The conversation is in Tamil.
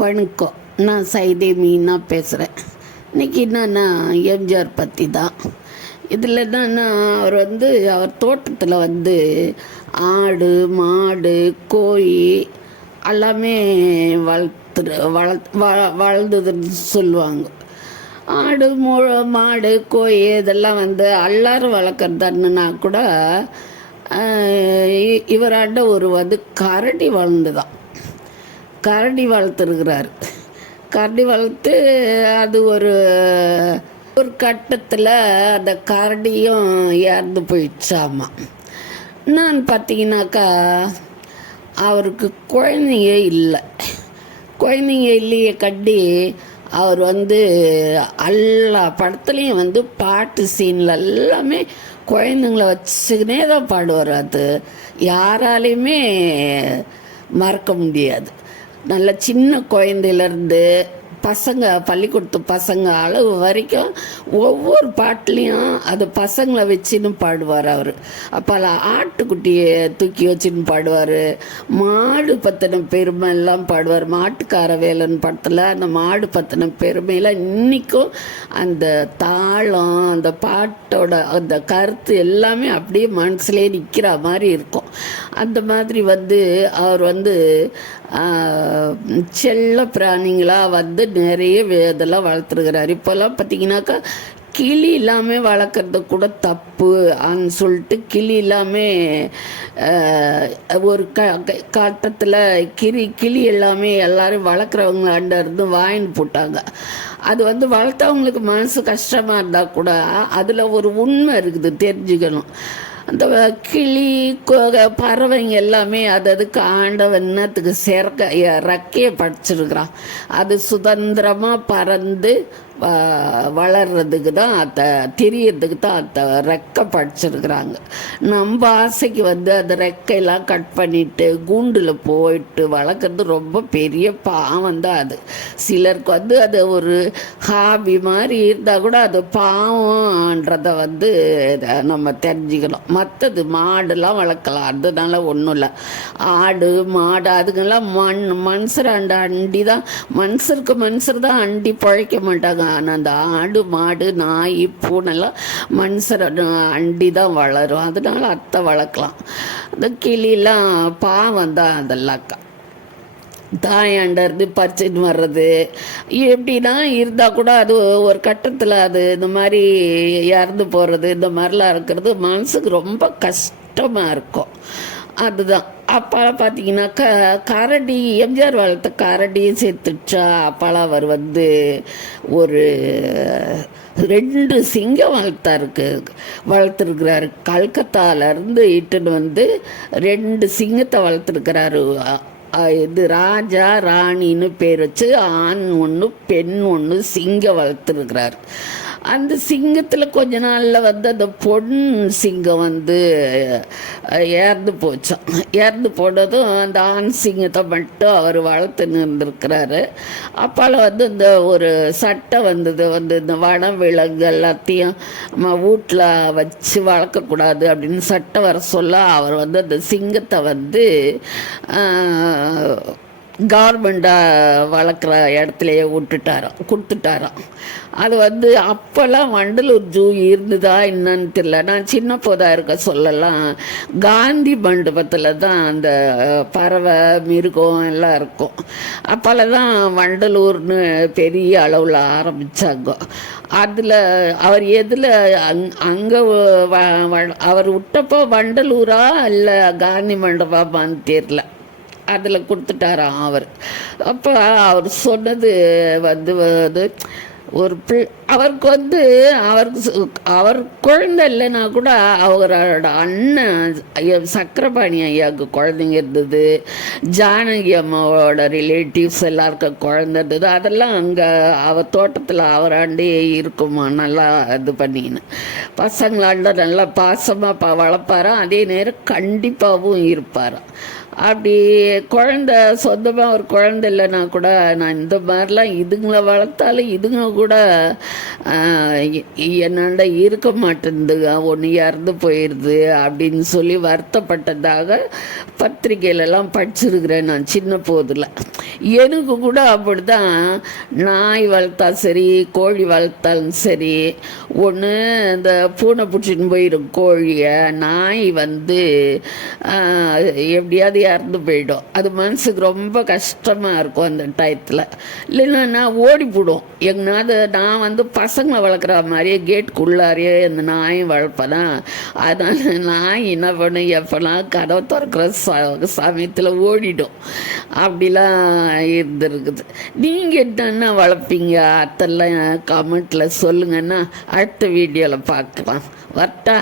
வணக்கம். நான் சைதே மீனா பேசுகிறேன். இன்றைக்கி என்னன்னா எம்ஜிஆர் பற்றி தான். இதில் என்னன்னா அவர் தோட்டத்தில் ஆடு மாடு கோழி எல்லாமே வளர்ந்ததுன்னு சொல்லுவாங்க. ஆடு மாடு கோழி இதெல்லாம் எல்லாரும் வளர்க்குறதுன்னா கூட இவராண்ட ஒரு கரடி வளர்ந்துதான். கரடி வளர்த்துருக்கிறார். கரடி வளர்த்து அது ஒரு கட்டத்தில் அந்த கரடியும் இறந்து போயிடுச்சாமா. என்னன்னு பார்த்தீங்கன்னாக்கா அவருக்கு குழந்தைங்க இல்லை. குழந்தைங்க இல்லையே கட்டி அவர் எல்லா படத்துலேயும் பாட்டு சீனில் எல்லாமே குழந்தைங்கள வச்சுக்கினே தான் பாடுவார். அது யாராலையுமே மறக்க முடியாது. நல்ல சின்ன குழந்தையிலேருந்து பசங்க பள்ளிக்கூடத்து பசங்க அளவு வரைக்கும் ஒவ்வொரு பாட்டுலேயும் அது பசங்களை வச்சுன்னு பாடுவார் அவர். அப்போ ஆட்டுக்குட்டியை தூக்கி வச்சுன்னு பாடுவார். மாடு பற்றின பெருமை எல்லாம் பாடுவார். மாட்டுக்கார வேலன் படத்தில் அந்த மாடு பற்றின பெருமையெல்லாம் இன்றைக்கும் அந்த தாளம் அந்த பாட்டோட அந்த கருத்து எல்லாமே அப்படியே மனசுலேயே நிற்கிற மாதிரி இருக்கும். அந்த மாதிரி அவர் செல்ல பிராணிங்களாக நிறைய இதெல்லாம் வளர்த்துருக்கிறார். இப்போல்லாம் பார்த்தீங்கன்னாக்கா கிளி இல்லாமல் வளர்க்குறது கூட தப்பு சொல்லிட்டு கிளி இல்லாமல் ஒரு கட்டத்தில் கிளி எல்லாமே எல்லோரும் வளர்க்குறவங்க இருந்து வாங்கின்னு போட்டாங்க. அது வளர்த்தவங்களுக்கு மனசு கஷ்டமாக இருந்தால் கூட அதில் ஒரு உண்மை இருக்குது, தெரிஞ்சுக்கணும். அந்த கிளி பறவைங்க எல்லாமே அதுக்கு ஆண்டவன்னத்துக்கு ரெக்கையை படிச்சிருக்கிறான். அது சுதந்திரமாக பறந்து வளர்றதுக்கு தான் திரியறதுக்கு தான் ரெக்கை படிச்சிருக்கிறாங்க. நம்ம ஆசைக்கு அந்த ரெக்கையெல்லாம் கட் பண்ணிட்டு கூண்டில் போயிட்டு வளர்க்குறது ரொம்ப பெரிய பாவம் தான். அது சிலருக்கு அது ஒரு ஹாபி மாதிரி இருந்தால் கூட அது பாவம்ன்றதை நம்ம தெரிஞ்சுக்கணும். மற்றது மாடுலாம் வளர்க்கலாம், அதனால ஒன்றும் இல்லை. ஆடு மாடு அதுங்கெல்லாம் மனுஷராண்ட அண்டி தான். மனுஷர் தான் அண்டி பழைக்க மாட்டாங்க. ஆனால் அந்த ஆடு மாடு நாய் பூனெல்லாம் மனுஷரை அண்டி தான் வளரும். அதனால அத்தை வளர்க்கலாம். அந்த கிளிலாம் பாவம் தான். அதெல்லாம் தாயாண்டருந்து பறிச்சுட்டு வர்றது எப்படின்னா இருந்தால் கூட அது ஒரு கட்டத்தில் அது இந்த மாதிரி இறந்து போகிறது இந்த மாதிரிலாம் இருக்கிறது மனசுக்கு ரொம்ப கஷ்டமாக இருக்கும். அதுதான். அப்போலாம் பார்த்தீங்கன்னாக்கா கரடி எம்ஜிஆர் வளர்த்த கரடியும் சேர்த்துச்சா. அப்போலாம் அவர் ஒரு 2 சிங்கம் வளர்த்துருக்கிறாரு. கல்கத்தாலேருந்து இட்டுன்னு 2 சிங்கத்தை வளர்த்துருக்கிறாரு. இது ராஜா ராணின்னு பேர் வச்சு ஆண் ஒன்று பெண் ஒன்று சிங்கம் வளர்த்துருக்கிறார். அந்த சிங்கத்தில் கொஞ்ச நாளில் அந்த பொன் சிங்கம் இறந்து போச்சான். இறந்து போனதும் அந்த ஆண் சிங்கத்தை மட்டும் அவர் வளர்த்துன்னு இருந்திருக்கிறாரு. அப்போல்லாம் இந்த ஒரு சட்டம் இந்த வன விலங்கு எல்லாத்தையும் நம்ம வீட்டில் வச்சு வளர்க்கக்கூடாது அப்படின்னு சட்டம் வர சொல்ல அவர் அந்த சிங்கத்தை கவர்மெண்ட்டாக வளர்க்குற இடத்துலையே கொடுத்துட்டாராம். அது அப்போல்லாம் வண்டலூர் ஜூ இருந்ததா என்னன்னு தெரியல. நான் சின்ன போதாக இருக்க சொல்லலாம் காந்தி மண்டபத்தில் தான் அந்த பறவை மிருகம் எல்லாம் இருக்கும். அப்போல்லாம் தான் வண்டலூர்னு பெரிய அளவில் ஆரம்பித்தாங்க. அதில் அவர் எதில் அங்கே அவர் விட்டப்போ வண்டலூரா இல்லை காந்தி மண்டபமான்னு தெரியல, அதில் கொடுத்துட்டாராம் அவர். அப்போ அவர் சொன்னது ஒரு அவருக்கு அவர் குழந்தை இல்லைன்னா கூட அவரோட அண்ணன் சக்கரபாணி ஐயாவுக்கு குழந்தைங்க இருந்தது. ஜானகி அம்மாவோட ரிலேட்டிவ்ஸ் எல்லாருக்கும் குழந்தை இருந்தது. அதெல்லாம் அங்கே அவர் தோட்டத்தில் அவராண்டே இருக்குமா. நல்லா இது பண்ணின்னு பசங்களாண்ட நல்லா பாசமாக வளர்ப்பாராம். அதே நேரம் கண்டிப்பாகவும் இருப்பாராம். அப்படி குழந்த சொந்தமாக ஒரு குழந்தை இல்லைன்னா கூட நான் இந்த மாதிரிலாம் இதுங்களை வளர்த்தாலும் இதுங்க கூட என்னாண்ட இருக்க மாட்டேங்குதுங்க, ஒன்று இறந்து போயிடுது அப்படின்னு சொல்லி வருத்தப்பட்டதாக பத்திரிகையிலலாம் படிச்சிருக்கிறேன் நான் சின்ன போதில். எனக்கு கூட அப்படி தான், நாய் வளர்த்தா சரி கோழி வளர்த்தாலும் சரி, ஒன்று இந்த பூனை பிடிச்சின்னு போயிடும் கோழியை, நாய் வந்து எப்படியாவது இறந்து போயிடும். அது மனசுக்கு ரொம்ப கஷ்டமாக இருக்கும் அந்த டயத்தில். இல்லைன்னா நான் ஓடி போடும் எங்கனாவது. நான் வந்து பசங்களை வளர்க்குற மாதிரியே கேட்டுக்குள்ளாரையே அந்த நாயும் வளர்ப்பேனா, அதனால் நாய் என்ன பண்ணும், எப்போலாம் கதவை திறக்கிற சமயத்தில் ஓடிடும். அப்படிலாம் இருந்திருக்குது. நீங்கள் என்னென்ன வளர்ப்பீங்க அதெல்லாம் கமெண்ட்டில் சொல்லுங்கன்னா அடுத்த வீடியோவில் பார்க்கலாம். வரட்டா?